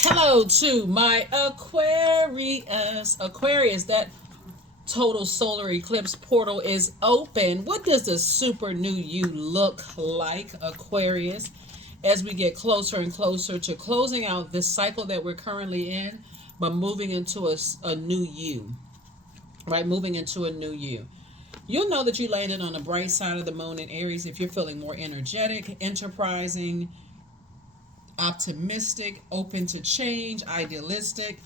Hello to my Aquarius, that total solar eclipse portal is open. What does the super new you look like, Aquarius, as we get closer and closer to closing out this cycle that we're currently in, but moving into a new you, right? Moving into a new you. You'll know that you landed on the bright side of the moon in Aries if you're feeling more energetic, enterprising, optimistic, open to change, idealistic.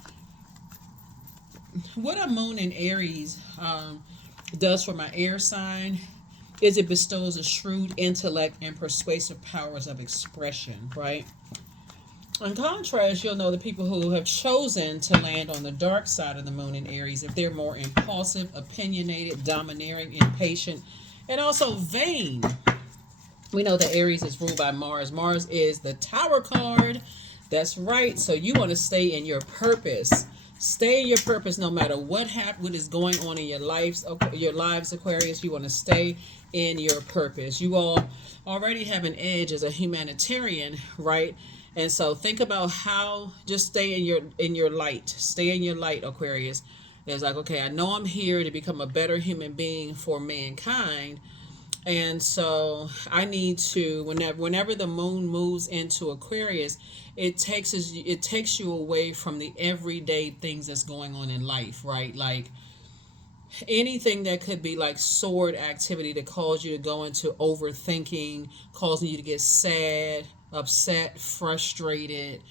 What a moon in Aries does for my air sign is it bestows a shrewd intellect and persuasive powers of expression, right? In contrast, you'll know the people who have chosen to land on the dark side of the moon in Aries if they're more impulsive, opinionated, domineering, impatient, and also vain. We know that Aries is ruled by Mars. Mars is the Tower card. That's right. So you want to stay in your purpose. Stay in your purpose no matter what is going on in your lives, Aquarius. You want to stay in your purpose. You all already have an edge as a humanitarian, right? And so think about how just stay in your light. Stay in your light, Aquarius. It's like, okay, I know I'm here to become a better human being for mankind. And so I need to whenever the moon moves into Aquarius, it takes you away from the everyday things that's going on in life, right? Like anything that could be like sword activity that cause you to go into overthinking, causing you to get sad, upset, frustrated,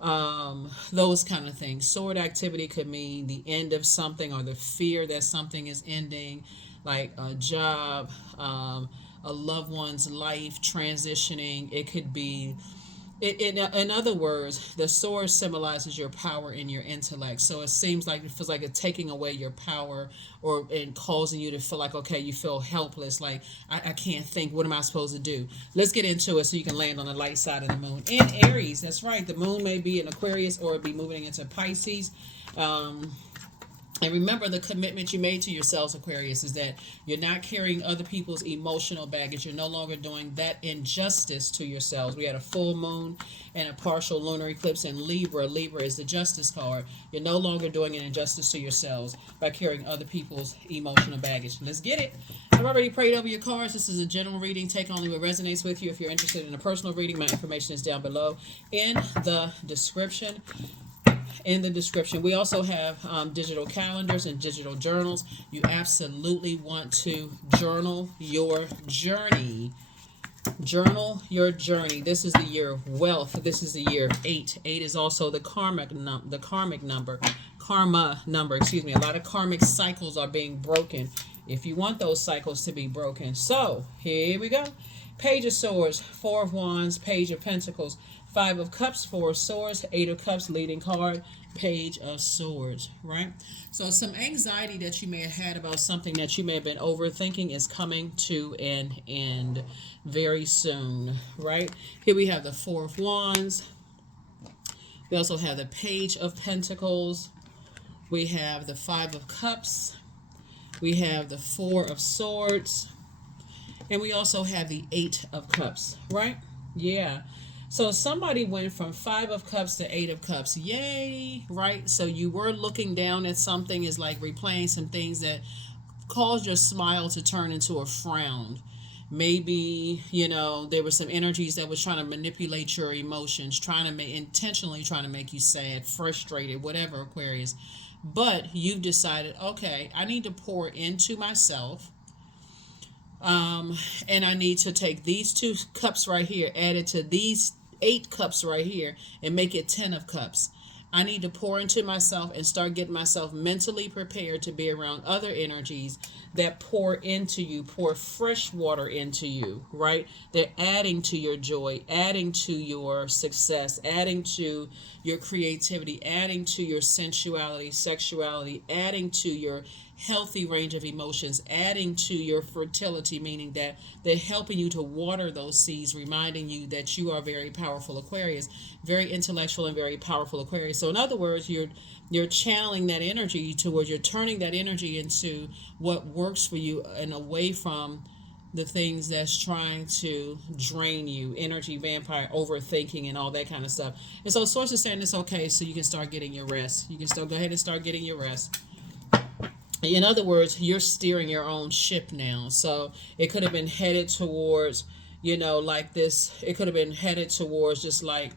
those kind of things. Sword activity could mean the end of something or the fear that something is ending, like a job, a loved one's life transitioning. It could be in other words, the sword symbolizes your power and your intellect. So it feels like it's taking away your power or and causing you to feel like, okay, you feel helpless. Like, I can't think. What am I supposed to do? Let's get into it so you can land on the light side of the moon. In Aries, that's right. The moon may be in Aquarius or it be moving into Pisces. And remember the commitment you made to yourselves, Aquarius, is that you're not carrying other people's emotional baggage. You're no longer doing that injustice to yourselves. We had a full moon and a partial lunar eclipse in Libra. Libra is the justice card. You're no longer doing an injustice to yourselves by carrying other people's emotional baggage. Let's get it. I've already prayed over your cards. This is a general reading. Take only what resonates with you. If you're interested in a personal reading, my information is down below in the description. We also have digital calendars and digital journals. You absolutely want to journal your journey. Journal your journey. This is the year of wealth. This is the year of 8. 8 is also the karma number. Excuse me. A lot of karmic cycles are being broken. If you want those cycles to be broken, so here we go. Page of Swords, Four of Wands, Page of Pentacles, Five of Cups, Four of Swords, Eight of Cups, leading card, Page of Swords, right? So some anxiety that you may have had about something that you may have been overthinking is coming to an end very soon, right? Here we have the Four of Wands. We also have the Page of Pentacles. We have the Five of Cups. We have the Four of Swords. And we also have the Eight of Cups, right? Yeah. So somebody went from Five of Cups to Eight of Cups. Yay, right? So you were looking down at something, is like replaying some things that caused your smile to turn into a frown. Maybe, there were some energies that was trying to manipulate your emotions, intentionally trying to make you sad, frustrated, whatever, Aquarius. But you've decided, okay, I need to pour into myself. And I need to take these 2 cups right here, add it to these 8 cups right here, and make it 10 of cups. I need to pour into myself and start getting myself mentally prepared to be around other energies that pour into you, pour fresh water into you, right? They're adding to your joy, adding to your success, adding to your creativity, adding to your sensuality, sexuality, adding to your healthy range of emotions, adding to your fertility, meaning that they're helping you to water those seeds, reminding you that you are very powerful, Aquarius, very intellectual and very powerful, Aquarius. So in other words, you're channeling that energy towards, you're turning that energy into what works for you and away from the things that's trying to drain you, energy vampire, overthinking, and all that kind of stuff. And so source is saying it's okay, so you can start getting your rest. You can still go ahead and start getting your rest. In other words, you're steering your own ship now. So it could have been headed towards, like this. It could have been headed towards just like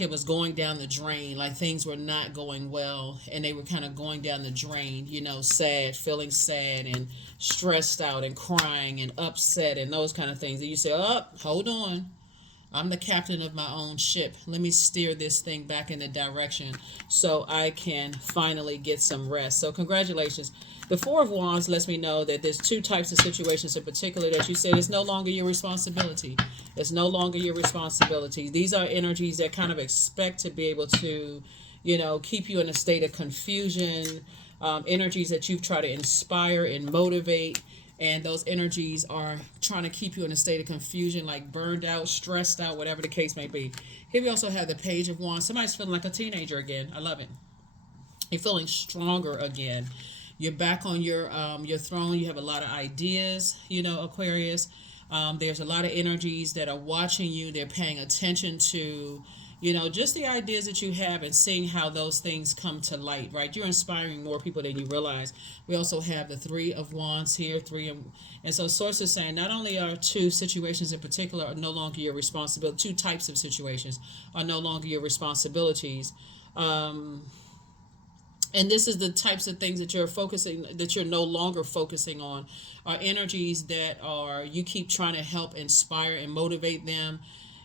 it was going down the drain, like things were not going well and they were kind of going down the drain, sad, feeling sad and stressed out and crying and upset and those kind of things. And you say, oh, hold on. I'm the captain of my own ship. Let me steer this thing back in the direction so I can finally get some rest. So congratulations. The Four of Wands lets me know that there's two types of situations in particular that you say it's no longer your responsibility. It's no longer your responsibility. These are energies that kind of expect to be able to, keep you in a state of confusion, energies that you've tried to inspire and motivate. And those energies are trying to keep you in a state of confusion, like burned out, stressed out, whatever the case may be. Here we also have the Page of Wands. Somebody's feeling like a teenager again. I love it. You're feeling stronger again. You're back on your throne. You have a lot of ideas, Aquarius. There's a lot of energies that are watching you. They're paying attention to, just the ideas that you have and seeing how those things come to light, right? You're inspiring more people than you realize. We also have the Three of Wands here, and so Source is saying not only are two situations in particular are no longer your responsibility, two types of situations are no longer your responsibilities. And this is the types of things that you're no longer focusing on, are energies that you keep trying to help inspire and motivate them.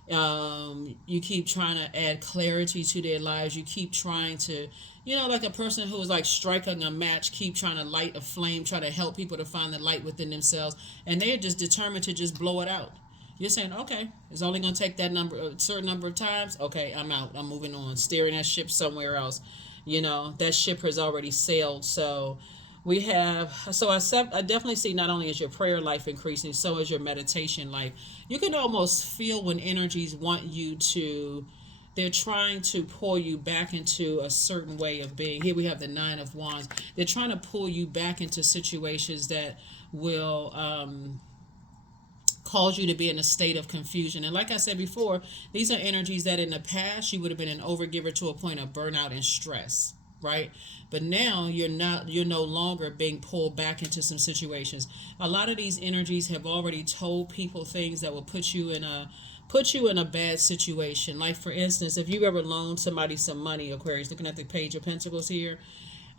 You keep trying to add clarity to their lives. You keep trying to, like a person who is like striking a match, keep trying to light a flame, try to help people to find the light within themselves. And they're just determined to just blow it out. You're saying, okay, it's only going to take a certain number of times. Okay, I'm out. I'm moving on, steering that ship somewhere else. That ship has already sailed. So I definitely see not only is your prayer life increasing, so is your meditation life. You can almost feel when energies want you to, they're trying to pull you back into a certain way of being. Here we have the Nine of Wands. They're trying to pull you back into situations that will cause you to be in a state of confusion. And like I said before, these are energies that in the past you would have been an overgiver to a point of burnout and stress, right? But now you're no longer being pulled back into some situations. A lot of these energies have already told people things that will put you in a bad situation. Like for instance, if you ever loaned somebody some money, Aquarius, looking at the Page of Pentacles here,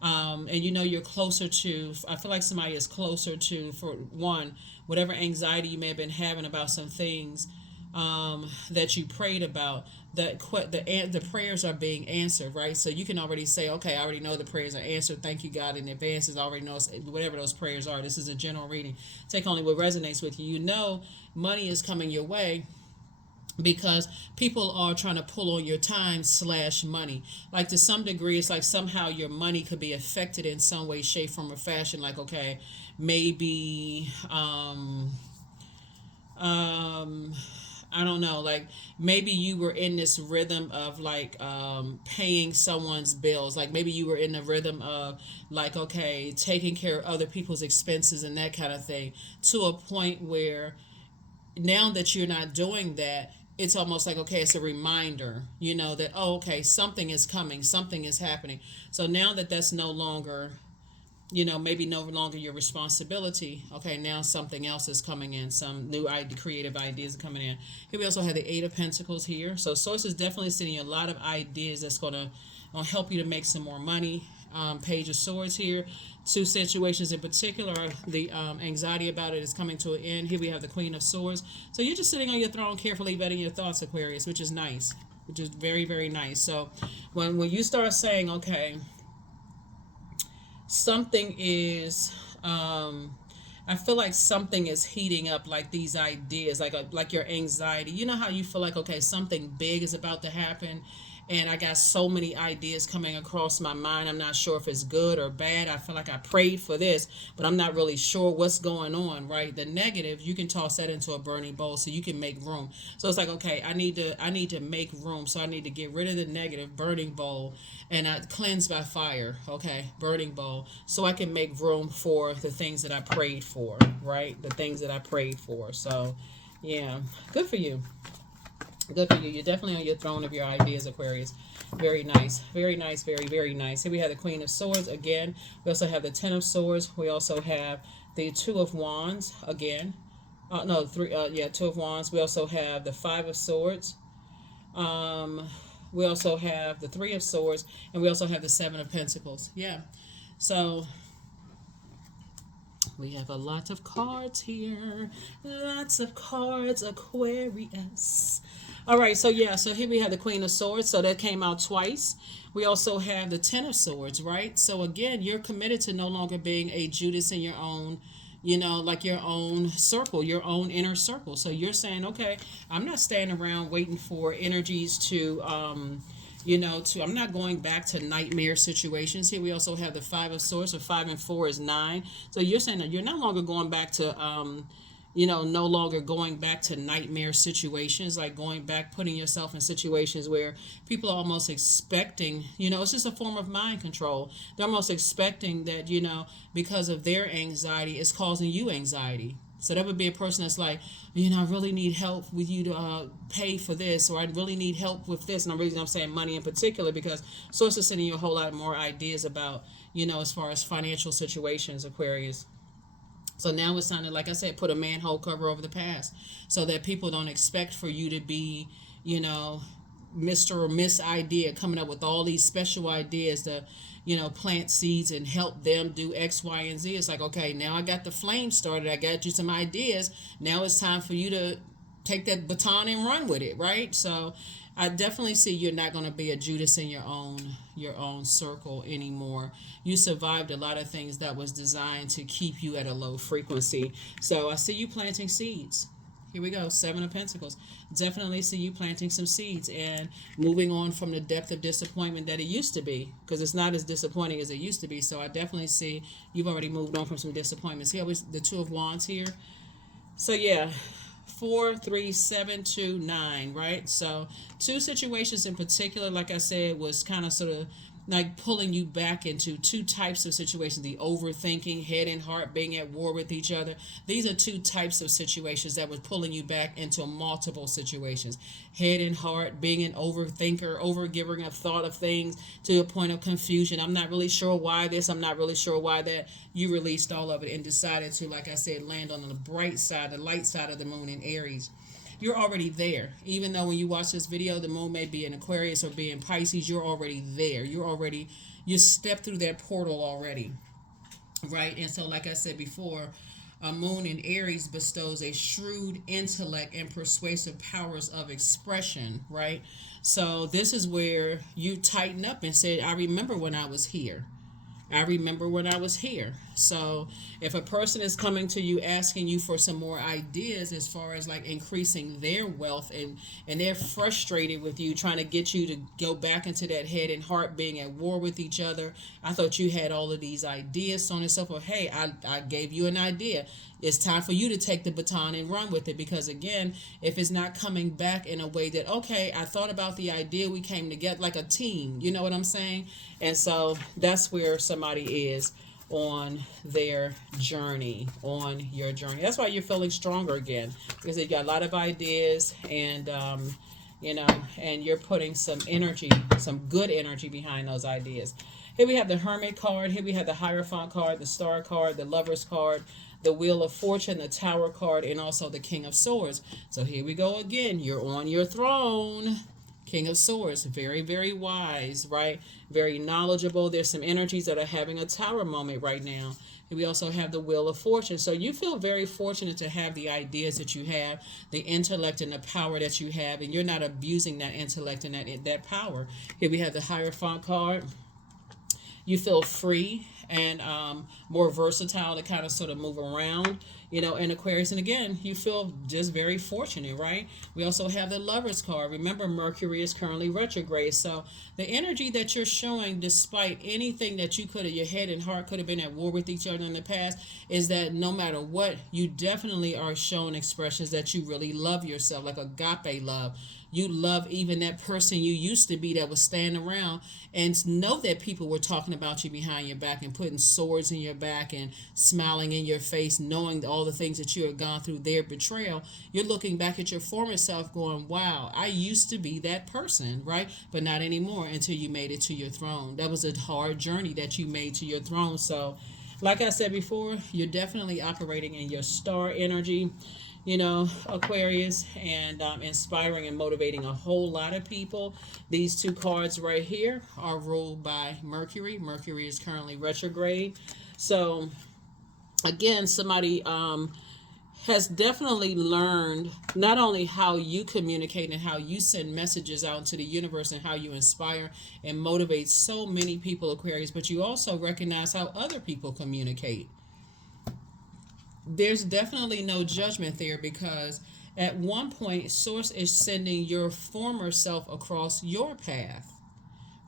and you're closer to, I feel like somebody is closer to, for one, whatever anxiety you may have been having about some things that you prayed about, the prayers are being answered, right? So you can already say, okay, I already know the prayers are answered. Thank you, God, in advance. I already know whatever those prayers are. This is a general reading. Take only what resonates with you. Money is coming your way, because people are trying to pull on your time / money. Like to some degree, it's like somehow your money could be affected in some way, shape, form, or fashion. Like, okay, maybe, I don't know, like maybe you were in this rhythm of like paying someone's bills. Like maybe you were in the rhythm of like, okay, taking care of other people's expenses and that kind of thing, to a point where now that you're not doing that, it's almost like, okay, it's a reminder, that, oh, okay, something is coming, something is happening. So now that that's no longer, maybe no longer your responsibility, okay, now something else is coming in, some new creative ideas are coming in. Here we also have the Eight of Pentacles here. So Source is definitely sending you a lot of ideas that's going to help you to make some more money. Page of Swords here. Two situations in particular, the anxiety about it is coming to an end. Here we have the Queen of Swords. So you're just sitting on your throne, carefully vetting your thoughts, Aquarius, which is nice, which is very, very nice. So when you start saying, okay, something is, I feel like something is heating up, like these ideas, like your anxiety. You know how you feel like, okay, something big is about to happen, and I got so many ideas coming across my mind. I'm not sure if it's good or bad. I feel like I prayed for this, but I'm not really sure what's going on, right? The negative, you can toss that into a burning bowl so you can make room. So it's like, okay, I need to make room. So I need to get rid of the negative, burning bowl, and I cleanse by fire, okay, burning bowl, so I can make room for the things that I prayed for, right? The things that I prayed for. So, yeah, good for you. Good for you. You're definitely on your throne of your ideas, Aquarius. Very nice. Very nice. Very, very nice. Here we have the Queen of Swords again. We also have the Ten of Swords. We also have the Two of Wands again. No, three. Yeah, Two of Wands. We also have the Five of Swords. We also have the Three of Swords, and we also have the Seven of Pentacles. Yeah. So we have a lot of cards here. Lots of cards, Aquarius. All right, so yeah, so here we have the Queen of Swords. So that came out twice. We also have the Ten of Swords, right? So again, you're committed to no longer being a Judas in your own, like your own circle, your own inner circle. So you're saying, okay, I'm not standing around waiting for energies to, I'm not going back to nightmare situations. Here we also have the Five of Swords, so 5 and 4 is 9. So you're saying that you're no longer going back to, no longer going back to nightmare situations, like going back, putting yourself in situations where people are almost expecting, it's just a form of mind control. They're almost expecting that, because of their anxiety, it's causing you anxiety. So that would be a person that's like, I really need help with you to pay for this, or I really need help with this. And the reason I'm saying money in particular, because Source is sending you a whole lot more ideas about, as far as financial situations, Aquarius. So now it's time to, like I said, put a manhole cover over the past so that people don't expect for you to be, Mr. or Miss Idea, coming up with all these special ideas to, plant seeds and help them do X, Y, and Z. It's like, okay, now I got the flame started. I got you some ideas. Now it's time for you to take that baton and run with it, right? So I definitely see you're not going to be a Judas in your own circle anymore. You survived a lot of things that was designed to keep you at a low frequency. So I see you planting seeds. Here we go, Seven of Pentacles. Definitely see you planting some seeds and moving on from the depth of disappointment that it used to be, because it's not as disappointing as it used to be. So I definitely see you've already moved on from some disappointments. Here was the Two of Wands here. So yeah, 4, 3, 7, 2, 9, right? So two situations in particular, like I said, was kind of sort of like pulling you back into two types of situations: the overthinking, head and heart being at war with each other. These are two types of situations that was pulling you back into multiple situations: head and heart, being an overthinker, overgiving a thought of things to a point of confusion. I'm not really sure why this, I'm not really sure why that. You released all of it and decided to, like I said, land on the bright side, the light side of the moon in Aries. You're already there. Even though when you watch this video, the moon may be in Aquarius or be in Pisces, you're already there. You stepped through that portal already, right? And so, like I said before, a moon in Aries bestows a shrewd intellect and persuasive powers of expression, right? So this is where you tighten up and said, I remember when I was here. I remember when I was here. So if a person is coming to you asking you for some more ideas as far as like increasing their wealth, and they're frustrated with you, trying to get you to go back into that head and heart being at war with each other. I thought you had all of these ideas, so on and so forth. Hey, I gave you an idea. It's time for you to take the baton and run with it, because again, if it's not coming back in a way that, okay, I thought about the idea, we came together like a team, you know what I'm saying? And so that's where somebody is on their journey, on your journey. That's why you're feeling stronger again, because you got a lot of ideas, and and you're putting some energy, some good energy behind those ideas. Here we have the Hermit card. Here we have the Hierophant card, the Star card, the Lovers card, the Wheel of Fortune, the Tower card, and also the King of Swords. So here we go again. You're on your throne. King of Swords, very, very wise, right? Very knowledgeable. There's some energies that are having a tower moment right now. And we also have the Wheel of Fortune. So you feel very fortunate to have the ideas that you have, the intellect and the power that you have, and you're not abusing that intellect and that power. Here we have the Hierophant card. You feel free and more versatile to kind of sort of move around. in Aquarius. And again, you feel just very fortunate, right? We also have the Lover's card. Remember, Mercury is currently retrograde. So the energy that you're showing, despite anything that you could have, your head and heart could have been at war with each other in the past, is that no matter what, you definitely are showing expressions that you really love yourself, like agape love. You love even that person you used to be that was standing around, and know that people were talking about you behind your back and putting swords in your back and smiling in your face, knowing all the things that you had gone through, their betrayal. You're looking back at your former self going, wow, I used to be that person, right? But not anymore, until you made it to your throne. That was a hard journey that you made to your throne. So like I said before, you're definitely operating in your star energy, Aquarius, and inspiring and motivating a whole lot of people. These two cards right here are ruled by Mercury. Mercury is currently retrograde. So again, somebody has definitely learned not only how you communicate and how you send messages out into the universe and how you inspire and motivate so many people, Aquarius, but you also recognize how other people communicate. There's definitely no judgment there, because at one point, Source is sending your former self across your path.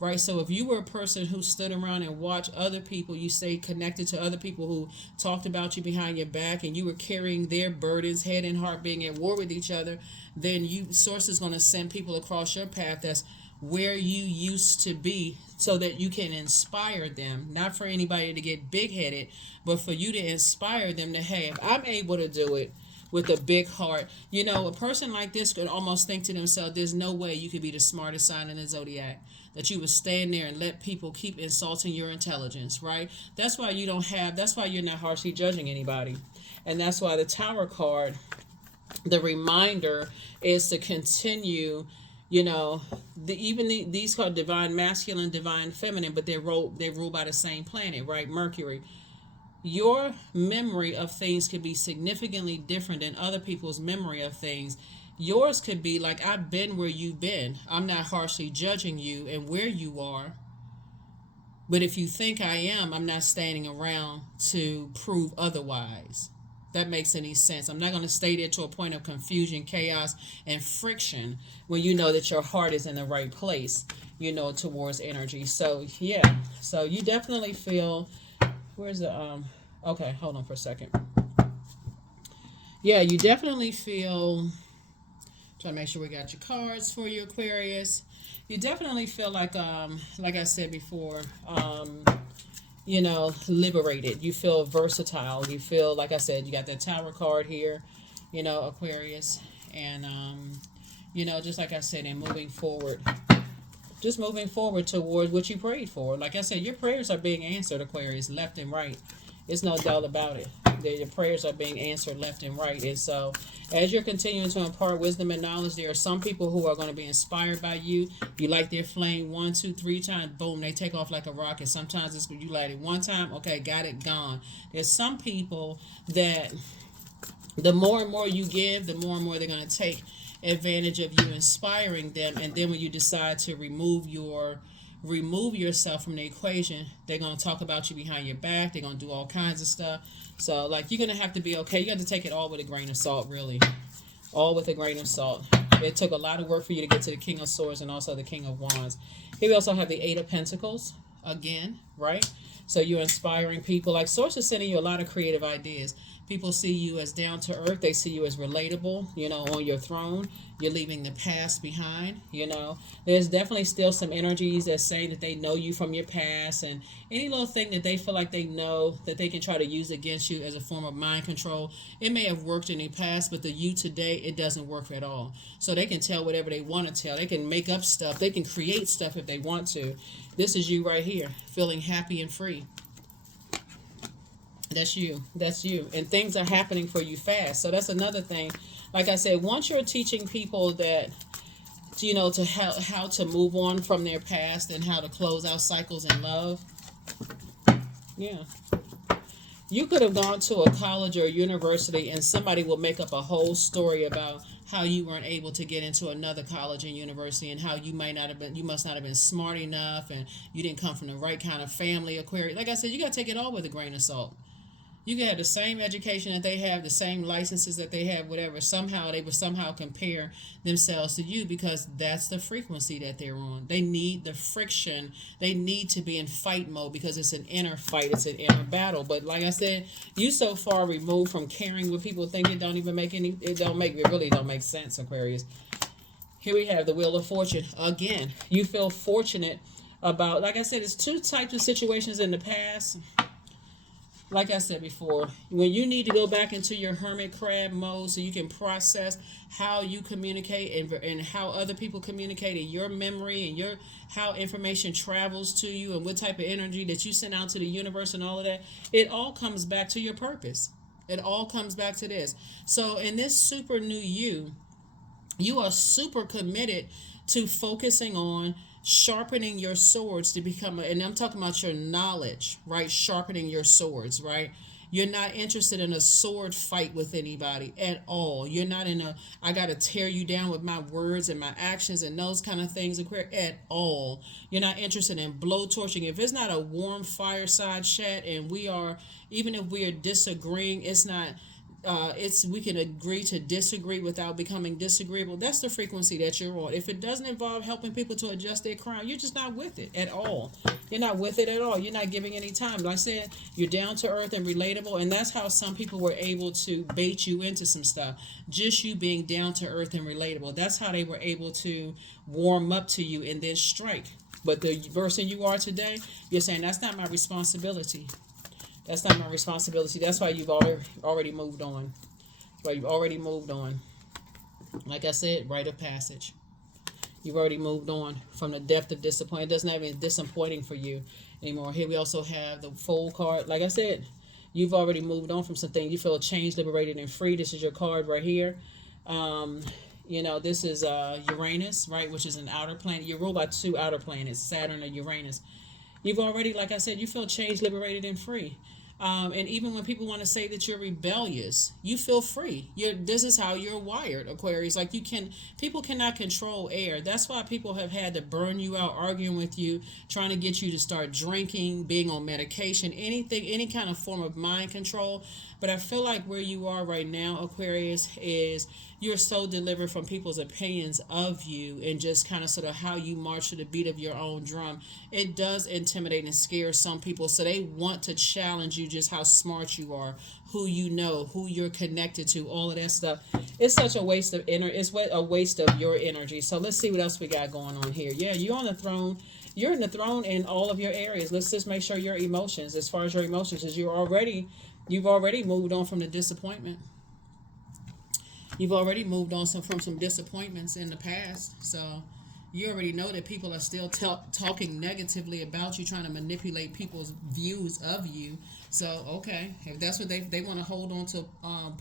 Right, so if you were a person who stood around and watched other people, you stay connected to other people who talked about you behind your back, and you were carrying their burdens, head and heart, being at war with each other, then Source is going to send people across your path that's where you used to be, so that you can inspire them. Not for anybody to get big-headed, but for you to inspire them to, hey, if I'm able to do it with a big heart, a person like this could almost think to themselves, there's no way you could be the smartest sign in the Zodiac, that you would stand there and let people keep insulting your intelligence, right? That's why you're not harshly judging anybody. And that's why the Tower card, the reminder is to continue, these called divine masculine, divine feminine, but they're ruled by the same planet, right? Mercury. Your memory of things could be significantly different than other people's memory of things. Yours could be like, I've been where you've been. I'm not harshly judging you and where you are. But if you think I am, I'm not standing around to prove otherwise. That makes any sense. I'm not going to stay there to a point of confusion, chaos, and friction when you know that your heart is in the right place, towards energy. So, yeah. So you definitely feel, where's the, okay, hold on for a second. Yeah, you definitely feel, trying to make sure we got your cards for you, Aquarius. You definitely feel like I said before, liberated. You feel versatile. You feel, like I said, you got that Tower card here, Aquarius. And, just like I said, and moving forward. Just moving forward towards what you prayed for. Like I said, your prayers are being answered, Aquarius, left and right. There's no doubt about it. Your prayers are being answered left and right. And so, as you're continuing to impart wisdom and knowledge, there are some people who are going to be inspired by you. You light their flame 1, 2, 3 times, boom, they take off like a rocket. Sometimes it's you light it one time, okay, got it, gone. There's some people that the more and more you give, the more and more they're going to take advantage of you inspiring them. And then when you decide to remove yourself from the equation, they're going to talk about you behind your back. They're going to do all kinds of stuff. So, like, you're going to have to be okay. You got to take it all with a grain of salt, really. All with a grain of salt. It took a lot of work for you to get to the King of Swords and also the King of Wands. Here we also have the Eight of Pentacles again, right? So you're inspiring people. Like, Source is sending you a lot of creative ideas. People see you as down to earth. They see you as relatable, on your throne. You're leaving the past behind, There's definitely still some energies that say that they know you from your past, and any little thing that they feel like they know that they can try to use against you as a form of mind control. It may have worked in the past, but the you today, it doesn't work at all. So they can tell whatever they want to tell. They can make up stuff. They can create stuff if they want to. This is you right here, feeling happy and free. That's you. That's you. And things are happening for you fast. So that's another thing. Like I said, once you're teaching people that, to how to move on from their past and how to close out cycles in love. Yeah. You could have gone to a college or a university and somebody will make up a whole story about how you weren't able to get into another college and university, and how you must not have been smart enough, and you didn't come from the right kind of family, Aquarius. Like I said, you got to take it all with a grain of salt. You can have the same education that they have, the same licenses that they have, whatever. Somehow they will somehow compare themselves to you because that's the frequency that they're on. They need the friction. They need to be in fight mode because it's an inner fight. It's an inner battle. But like I said, you so far removed from caring what people think. It don't even make any. It really don't make sense, Aquarius. Here we have the Wheel of Fortune again. You feel fortunate about. Like I said, it's two types of situations in the past. Like I said before, when you need to go back into your hermit crab mode so you can process how you communicate and how other people communicate in your memory and your how information travels to you and what type of energy that you send out to the universe and all of that, it all comes back to your purpose. It all comes back to this. So in this super new you are super committed to focusing on sharpening your swords to become and I'm talking about your knowledge, right? Sharpening your swords, right? You're not interested in a sword fight with anybody at all. You're not in a I got to tear you down with my words and my actions and those kind of things at all. You're not interested in blowtorching. If it's not a warm fireside chat and we are even if we are disagreeing, it's not it's we can agree to disagree without becoming disagreeable. That's the frequency that you're on. If it doesn't involve helping people to adjust their crown, you're just not with it at all. You're not with it at all. You're not giving any time. Like I said, you're down to earth and relatable, and that's how some people were able to bait you into some stuff. Just you being down to earth and relatable. That's how they were able to warm up to you and then strike. But the person you are today, you're saying that's not my responsibility. That's not my responsibility. That's why you've already moved on. Why you've already moved on. Like I said, rite of passage. You've already moved on from the depth of disappointment. It doesn't have any disappointing for you anymore. Here we also have the Fool card. Like I said, you've already moved on from something. You feel changed, liberated, and free. This is your card right here. This is Uranus, right, which is an outer planet. You're ruled by two outer planets, Saturn and Uranus. You've already, like I said, you feel changed, liberated, and free. And even when people want to say that you're rebellious, you feel free. This is how you're wired, Aquarius. Like people cannot control air. That's why people have had to burn you out, arguing with you, trying to get you to start drinking, being on medication, anything, any kind of form of mind control. But I feel like where you are right now, Aquarius, is you're so delivered from people's opinions of you and just kind of sort of how you march to the beat of your own drum. It does intimidate and scare some people, so they want to challenge you just how smart you are, who you know, who you're connected to, all of that stuff. It's such a waste of a waste of your energy. So let's see what else we got going on here. Yeah, you're on the throne. You're in the throne in all of your areas. Let's just make sure your emotions, as far as your emotions, is you've already moved on from the disappointment. You've already moved on from some disappointments in the past. So you already know that people are still talking negatively about you, trying to manipulate people's views of you. So, okay, if that's what they want to hold on to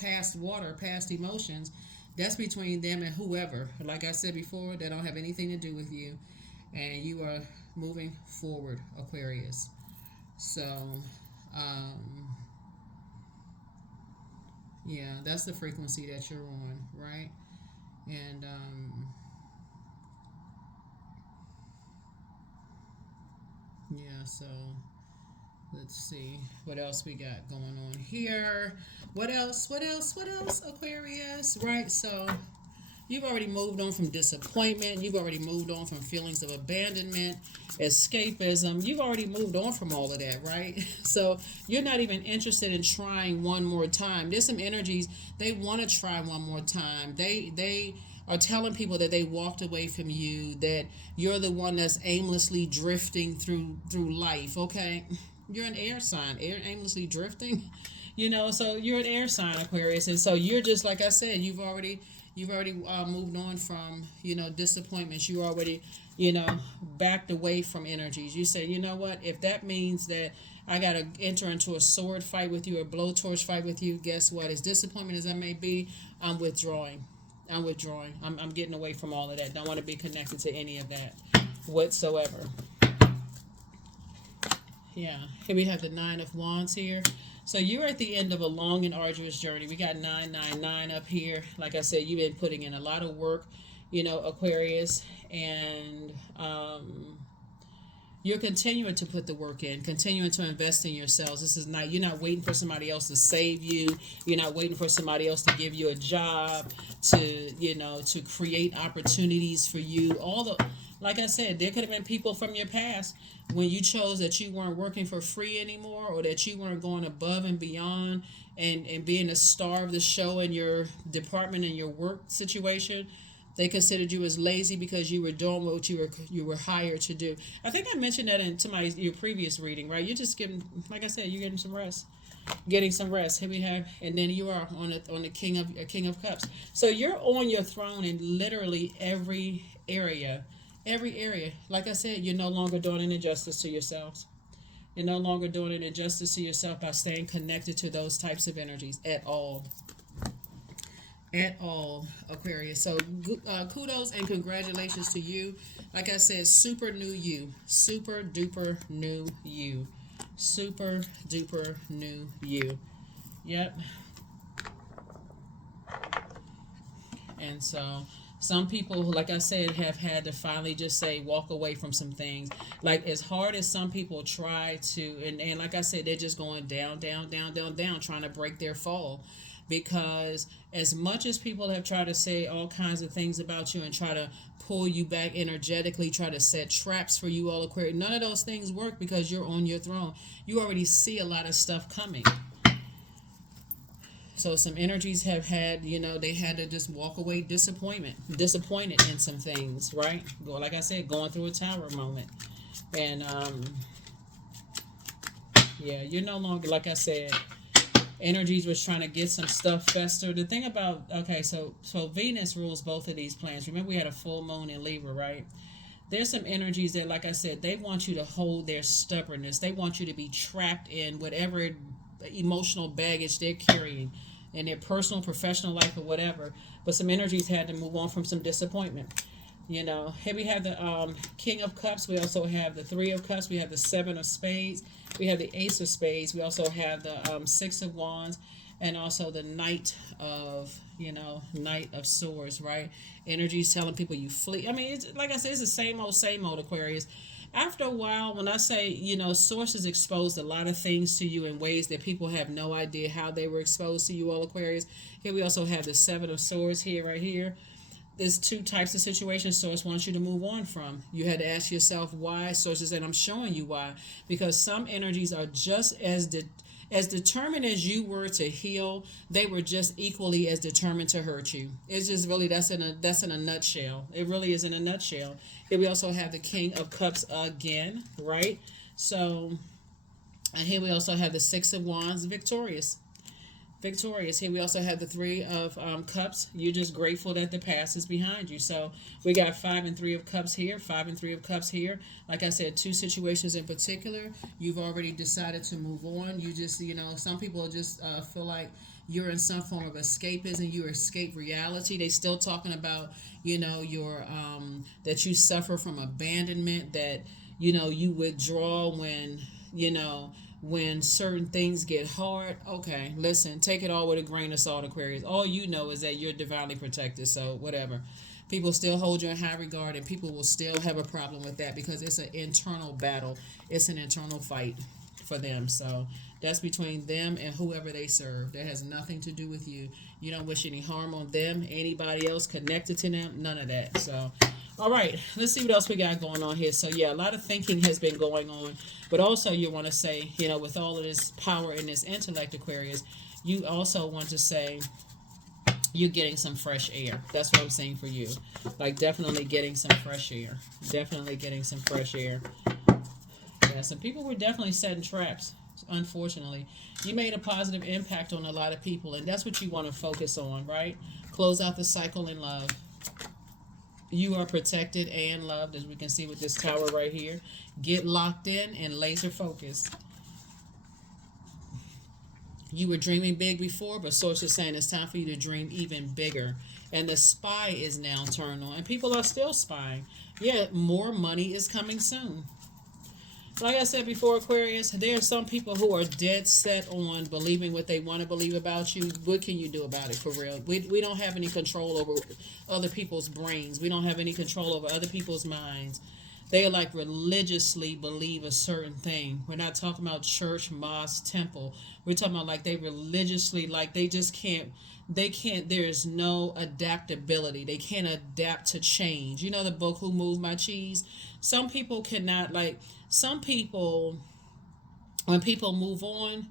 past water, past emotions, that's between them and whoever. Like I said before, they don't have anything to do with you. And you are moving forward, Aquarius. So, yeah, that's the frequency that you're on, right? And yeah, so let's see what else we got going on here. What else, Aquarius? Right, so you've already moved on from disappointment. You've already moved on from feelings of abandonment, escapism. You've already moved on from all of that, right? So you're not even interested in trying one more time. There's some energies, they want to try one more time. They are telling people that they walked away from you, that you're the one that's aimlessly drifting through life, okay? You're an air sign, aimlessly drifting. So you're an air sign, Aquarius, and so you're just like I said, you've already moved on from disappointments. You already backed away from energies. You say, you know what, if that means that I gotta enter into a sword fight with you, a blowtorch fight with you, guess what, as disappointment as I may be, I'm withdrawing. I'm getting away from all of that. Don't want to be connected to any of that whatsoever. Yeah, here we have the Nine of Wands here. So you're at the end of a long and arduous journey. We got 999 up here. Like I said, you've been putting in a lot of work, Aquarius. And You're continuing to put the work in, continuing to invest in yourselves. This is not, you're not waiting for somebody else to save you. You're not waiting for somebody else to give you a job, to create opportunities for you. Like I said, there could have been people from your past when you chose that you weren't working for free anymore, or that you weren't going above and beyond and being a star of the show in your department, in your work situation. They considered you as lazy because you were doing what you were hired to do. I think I mentioned that into your previous reading, right? You're just getting, like I said, you're getting some rest. Getting some rest. Here we have, and then you are on the King of Cups. So you're on your throne in literally every area. Every area. Like I said, you're no longer doing an injustice to yourselves. You're no longer doing an injustice to yourself by staying connected to those types of energies at all. At all, Aquarius. So kudos and congratulations to you. Like I said, super new you. Super duper new you. Super duper new you. Yep. And so some people, like I said, have had to finally just say walk away from some things. Like, as hard as some people try to, and like I said, they're just going down, down, down, down, down, trying to break their fall. Because as much as people have tried to say all kinds of things about you and try to pull you back energetically, try to set traps for you all, Aquarius, none of those things work because you're on your throne. You already see a lot of stuff coming. So some energies have had, they had to just walk away disappointed in some things, right? Like I said, going through a tower moment. And, yeah, you're no longer, like I said, energies was trying to get some stuff festered. The thing about, okay, so Venus rules both of these planets. Remember, we had a full moon in Libra, right? There's some energies that, like I said, they want you to hold their stubbornness. They want you to be trapped in whatever emotional baggage they're carrying in their personal, professional life, or whatever. But some energies had to move on from some disappointment. Here we have the King of Cups. We also have the Three of Cups. We have the Seven of Spades. We have the Ace of Spades. We also have the Six of Wands, and also the Knight of Swords, right? Energies telling people you flee. I mean, it's, like I said, it's the same old Aquarius. After a while, when I say, sources exposed a lot of things to you in ways that people have no idea how they were exposed to you all, Aquarius. Here we also have the Seven of Swords here, right here. There's two types of situations Source wants you to move on from. You had to ask yourself why. Source said, I'm showing you why. Because some energies are just as determined as you were to heal. They were just equally as determined to hurt you. It's just really, that's in a nutshell. It really is in a nutshell. Here we also have the King of Cups again, right? So, and here we also have the Six of Wands, victorious. Here we also have the Three of Cups. You're just grateful that the past is behind you. So we got Five and Three of Cups here, Five and Three of Cups here. Like I said, two situations in particular. You've already decided to move on. You just, some people just feel like you're in some form of escapism. You escape reality. They still talking about, your that you suffer from abandonment, that, you withdraw when certain things get hard. Okay, listen, take it all with a grain of salt, Aquarius. All you know is that you're divinely protected, so whatever. People still hold you in high regard, and people will still have a problem with that because it's an internal battle. It's an internal fight for them. So that's between them and whoever they serve. That has nothing to do with you. You don't wish any harm on them, anybody else connected to them, none of that. So all right, let's see what else we got going on here. So, yeah, a lot of thinking has been going on. But also you want to say, with all of this power and this intellect, Aquarius, you also want to say you're getting some fresh air. That's what I'm saying for you. Like, definitely getting some fresh air. Definitely getting some fresh air. Yeah, some people were definitely setting traps, unfortunately. You made a positive impact on a lot of people, and that's what you want to focus on, right? Close out the cycle in love. You are protected and loved, as we can see with this tower right here. Get locked in and laser focused. You were dreaming big before, but Source is saying it's time for you to dream even bigger. And the spy is now turned on, and people are still spying. Yeah, more money is coming soon. Like I said before, Aquarius, there are some people who are dead set on believing what they want to believe about you. What can you do about it, for real? We don't have any control over other people's brains. We don't have any control over other people's minds. They like religiously believe a certain thing. We're not talking about church, mosque, temple. We're talking about like they religiously, like they just can't, they can't, there is no adaptability. They can't adapt to change. You know the book Who Moved My Cheese? Some people cannot, like, some people, when people move on,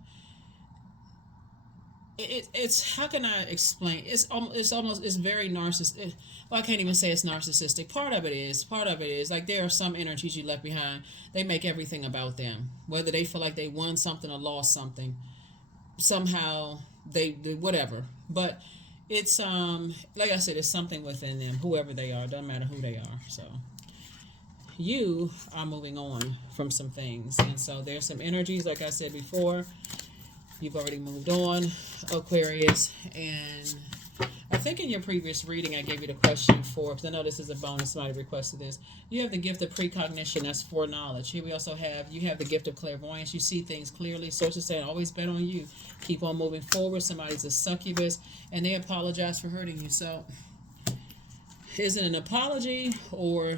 it's how can I explain? It's very narcissistic. Well, I can't even say it's narcissistic. Part of it is like there are some energies you left behind. They make everything about them, whether they feel like they won something or lost something. Somehow they whatever. But it's like I said, it's something within them, whoever they are. Doesn't matter who they are. So you are moving on from some things, and so there's some energies, like I said before. You've already moved on, Aquarius, and I think in your previous reading I gave you the question for, because I know this is a bonus, somebody requested this. You have the gift of precognition, that's foreknowledge. Here we also have, you have the gift of clairvoyance. You see things clearly. Source is saying, always bet on you. Keep on moving forward. Somebody's a succubus, and they apologize for hurting you. So, is it an apology or...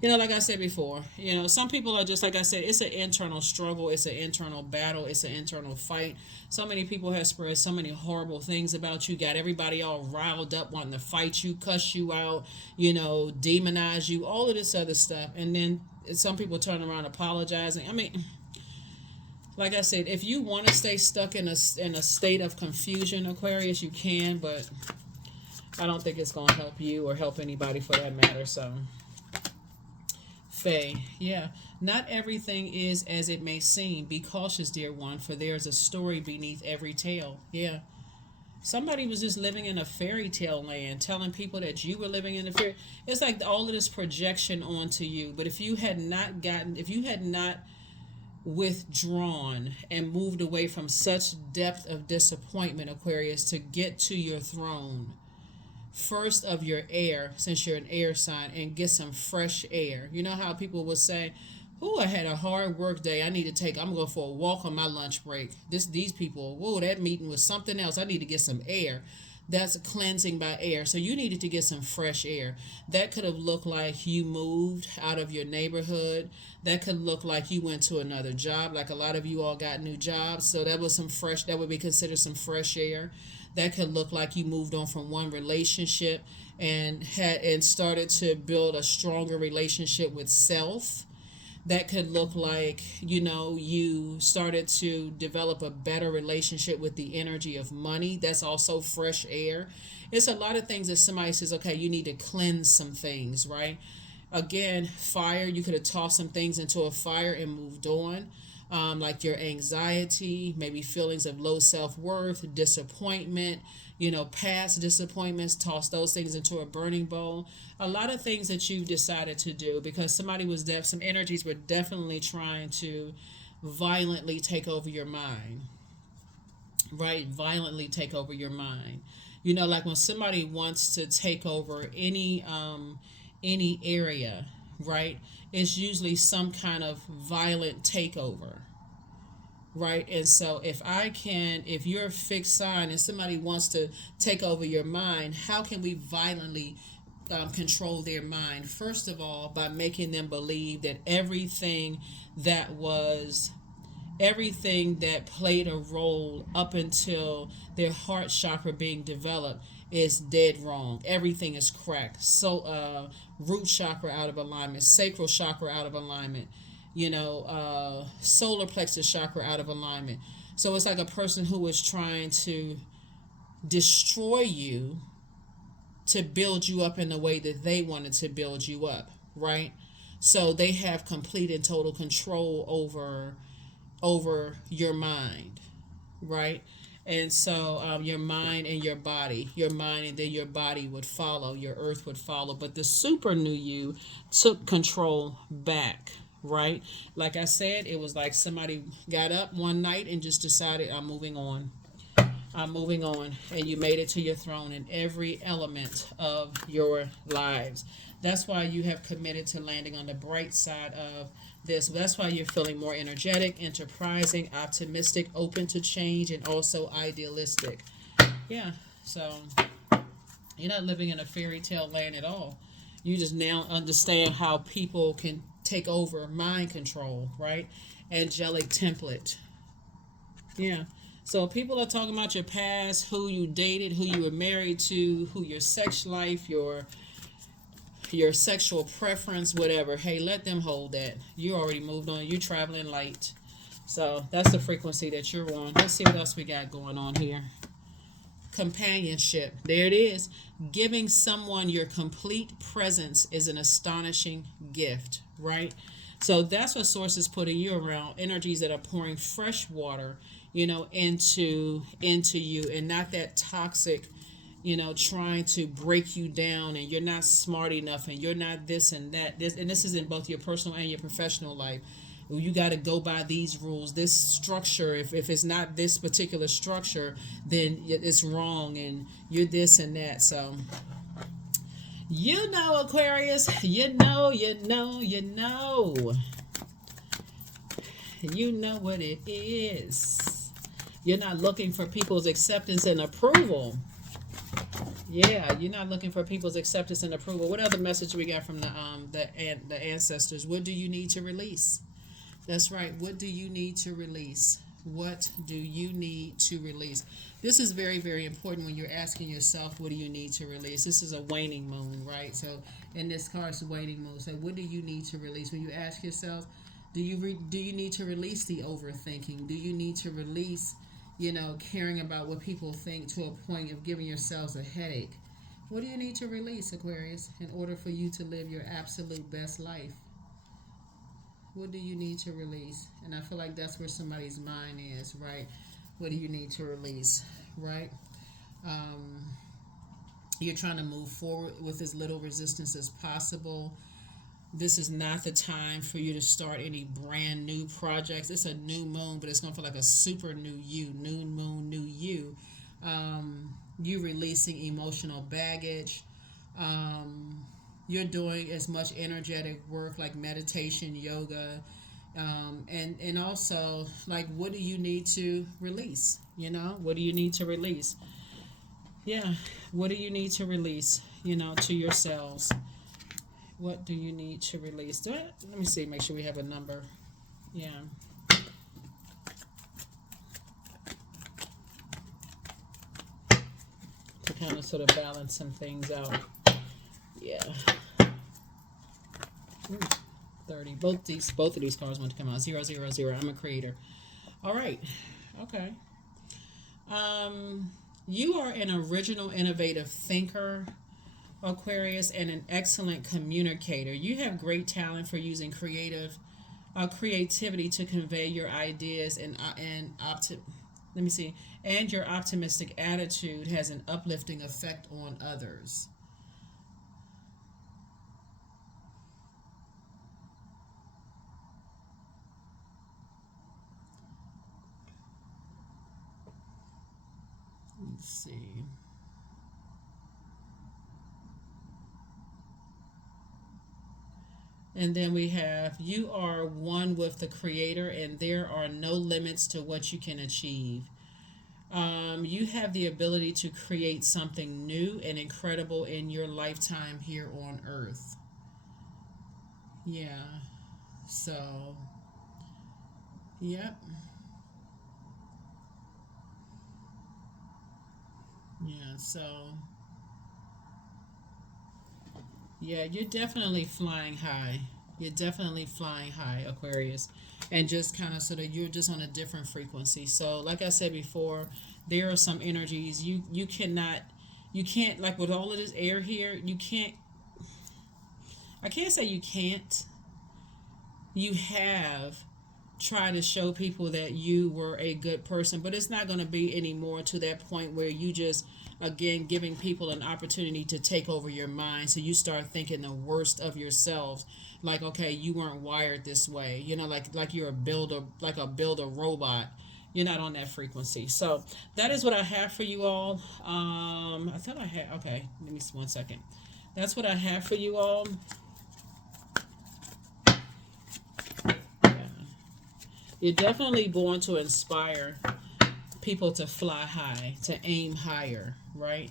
like I said before, some people are just, like I said, it's an internal struggle, it's an internal battle, it's an internal fight. So many people have spread so many horrible things about you, got everybody all riled up, wanting to fight you, cuss you out, demonize you, all of this other stuff. And then some people turn around apologizing. I mean, like I said, if you want to stay stuck in a state of confusion, Aquarius, you can, but I don't think it's going to help you or help anybody for that matter, so... Faye, yeah. Not everything is as it may seem. Be cautious, dear one, for there is a story beneath every tale. Yeah. Somebody was just living in a fairy tale land, telling people that you were living in a fairy. It's like all of this projection onto you. But if you had not withdrawn and moved away from such depth of disappointment, Aquarius, to get to your throne, first of your air, since you're an air sign, and get some fresh air. You know how people will say, I had a hard work day. I'm going for a walk on my lunch break. These people, that meeting was something else. I need to get some air. That's cleansing by air. So you needed to get some fresh air. That could have looked like you moved out of your neighborhood. That could look like you went to another job. Like a lot of you all got new jobs. So that would be considered some fresh air. That could look like you moved on from one relationship and started to build a stronger relationship with self. That could look like, you started to develop a better relationship with the energy of money. That's also fresh air. It's a lot of things that somebody says, okay, you need to cleanse some things, right? Again, fire, you could have tossed some things into a fire and moved on. Like your anxiety, maybe feelings of low self-worth, disappointment, past disappointments, toss those things into a burning bowl. A lot of things that you've decided to do because some energies were definitely trying to violently take over your mind, right? Violently take over your mind. Like when somebody wants to take over any area, right? It's usually some kind of violent takeover, right? And so if you're a fixed sign and somebody wants to take over your mind, how can we violently control their mind? First of all, by making them believe that everything that played a role up until their heart chakra being developed is dead wrong. Everything is cracked. So root chakra out of alignment, sacral chakra out of alignment, solar plexus chakra out of alignment. So it's like a person who is trying to destroy you to build you up in the way that they wanted to build you up, right? So they have complete and total control over your mind, right? And so your mind and your body, and then your body would follow, your earth would follow. But the super new you took control back, right? Like I said, it was like somebody got up one night and just decided, I'm moving on. And you made it to your throne in every element of your lives. That's why you have committed to landing on the bright side of this. That's why you're feeling more energetic, enterprising, optimistic, open to change, and also idealistic. Yeah, so you're not living in a fairy tale land at all. You just now understand how people can take over, mind control, right? Angelic template. Yeah. So people are talking about your past, who you dated, who you were married to, who your sex life, your sexual preference, whatever. Hey, let them hold that. You already moved on. You traveling light. So that's the frequency that you're on. Let's see what else we got going on here. Companionship. There it is. Giving someone your complete presence is an astonishing gift, right? So that's what source is putting you around. Energies that are pouring fresh water, into you, and not that toxic, trying to break you down, and you're not smart enough, and you're not this and that. This is in both your personal and your professional life. You got to go by these rules, this structure. If it's not this particular structure, then it's wrong, and you're this and that. So, Aquarius, you know what it is. You're not looking for people's acceptance and approval. Yeah, you're not looking for people's acceptance and approval. What other message we got from the ancestors? What do you need to release? That's right. What do you need to release? What do you need to release? This is very, very important when you're asking yourself, what do you need to release? This is a waning moon, right? So in this card, it's a waning moon. So what do you need to release? When you ask yourself, do you need to release the overthinking? Do you need to release, caring about what people think to a point of giving yourselves a headache? What do you need to release, Aquarius, in order for you to live your absolute best life? What do you need to release? And I feel like that's where somebody's mind is, right? What do you need to release, right? You're trying to move forward with as little resistance as possible. This is not the time for you to start any brand new projects. It's a new moon, but it's going to feel like a super new you. New moon, new you. You releasing emotional baggage. You're doing as much energetic work like meditation, yoga, and also, like, what do you need to release? What do you need to release? Yeah, what do you need to release, to yourselves? What do you need to release? Let me see, make sure we have a number. Yeah. To kind of sort of balance some things out. Yeah. 30. Both of these cards want to come out. 0, 0, 0. I'm a creator. All right. Okay. You are an original, innovative thinker, Aquarius, and an excellent communicator. You have great talent for using creativity to convey your ideas, and your optimistic attitude has an uplifting effect on others. Let's see. And then we have, you are one with the Creator, and there are no limits to what you can achieve. You have the ability to create something new and incredible in your lifetime here on Earth. Yeah. So, yep. Yeah, so, yeah, you're definitely flying high. You're definitely flying high, Aquarius. And just kind of sort of, you're just on a different frequency. So, like I said before, there are some energies you can't, like with all of this air here, I can't say you can't. You have tried to show people that you were a good person, but it's not going to be anymore to that point where you just, again, giving people an opportunity to take over your mind. So you start thinking the worst of yourselves, like, okay, you weren't wired this way, like you're a builder robot. You're not on that frequency. So that is what I have for you all. I thought I had, okay, let me see 1 second. That's what I have for you all. You're definitely born to inspire people to fly high, to aim higher, right?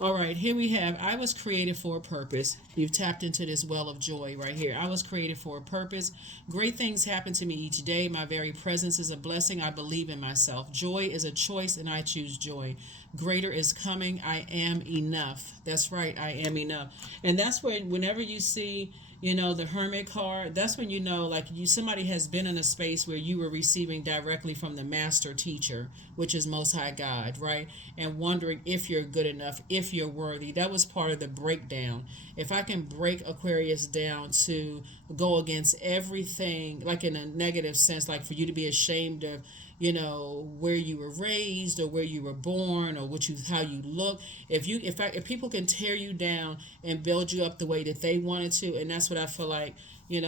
All right, here we have, I was created for a purpose. You've tapped into this well of joy right here. I was created for a purpose. Great things happen to me each day. My very presence is a blessing. I believe in myself. Joy is a choice, and I choose joy. Greater is coming. I am enough. That's right, I am enough. And that's when, whenever you see, the hermit card, that's when like somebody has been in a space where you were receiving directly from the master teacher, which is Most High God, right? And wondering if you're good enough, if you're worthy. That was part of the breakdown. If I can break Aquarius down to go against everything, like in a negative sense, like for you to be ashamed of where you were raised or where you were born or how you look. If people can tear you down and build you up the way that they wanted to, and that's what I feel like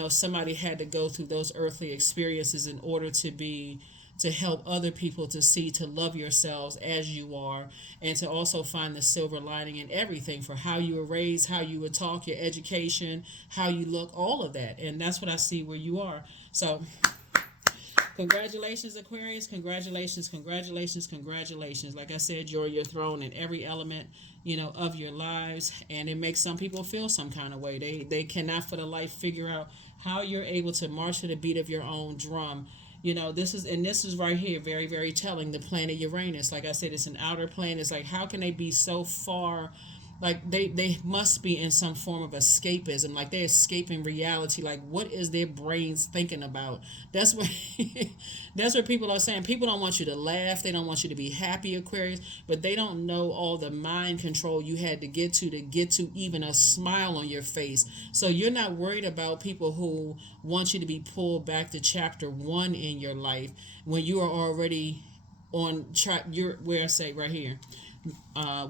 somebody had to go through those earthly experiences in order to help other people to see, to love yourselves as you are, and to also find the silver lining in everything, for how you were raised, how you would talk, your education, how you look, all of that. And that's what I see where you are. So congratulations, Aquarius. Congratulations, congratulations, congratulations. Like I said, you're your throne in every element, of your lives. And it makes some people feel some kind of way. They cannot for the life figure out how you're able to march to the beat of your own drum. This is right here, very, very telling. The planet Uranus, like I said, it's an outer planet. It's like, how can they be so far? Like they must be in some form of escapism, like they're escaping reality. Like, what is their brains thinking about? That's what that's what people are saying. People don't want you to laugh, they don't want you to be happy, Aquarius, but they don't know all the mind control you had to get to even a smile on your face. So you're not worried about people who want you to be pulled back to chapter 1 in your life when you are already on track. You're where I say right here,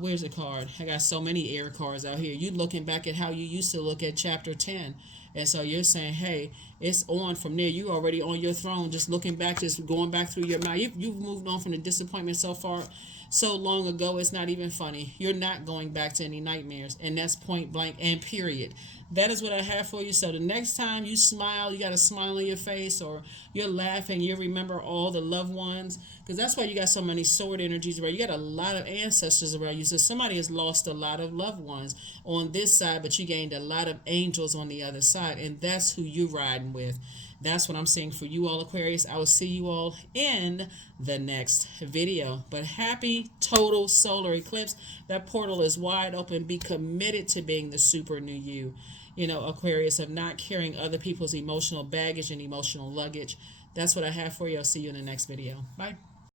where's the card? I got so many air cards out here. You looking back at how you used to look at chapter 10. And so you're saying, hey, it's on from there. You already on your throne, just looking back, just going back through your mind. You've moved on from the disappointment so far, so long ago, it's not even funny. You're not going back to any nightmares. And that's point blank and period. That is what I have for you. So the next time you smile, you got a smile on your face, or you're laughing, you remember all the loved ones. Because that's why you got so many sword energies around. You got a lot of ancestors around you. So somebody has lost a lot of loved ones on this side, but you gained a lot of angels on the other side. And that's who you're riding with. That's what I'm saying for you all, Aquarius. I will see you all in the next video. But happy total solar eclipse. That portal is wide open. Be committed to being the super new you. Aquarius, of not carrying other people's emotional baggage and emotional luggage. That's what I have for you. I'll see you in the next video. Bye.